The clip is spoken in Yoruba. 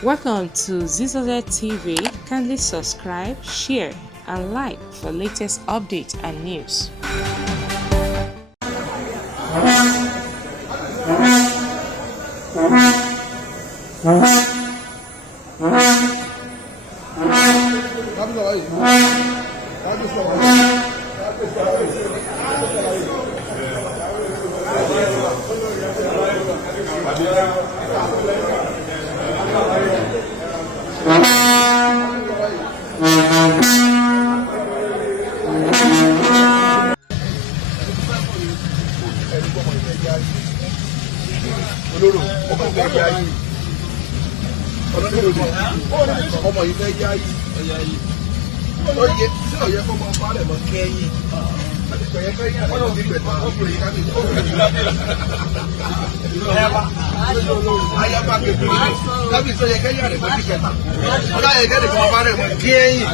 Welcome to Zisodel TV. Kindly subscribe, share, and like for latest updates and news. ọmọ yìí fẹ́ yá yìí ọyẹ tí ọyẹ kọ́ máa bá rẹ̀ mọ́ kẹ́yìn ọyẹ fẹ́ yá rẹ̀ ní gbẹ̀ta ọkùnrin yìí kábíyèsí ayaba kékeré kábíyèsí ọyẹ kẹ́yìn rẹ̀ mọ́ ní gbẹ̀ta ọyẹ kẹ́yìn rẹ̀ kọ́ máa bá rẹ̀ mọ́ kẹ́yìn.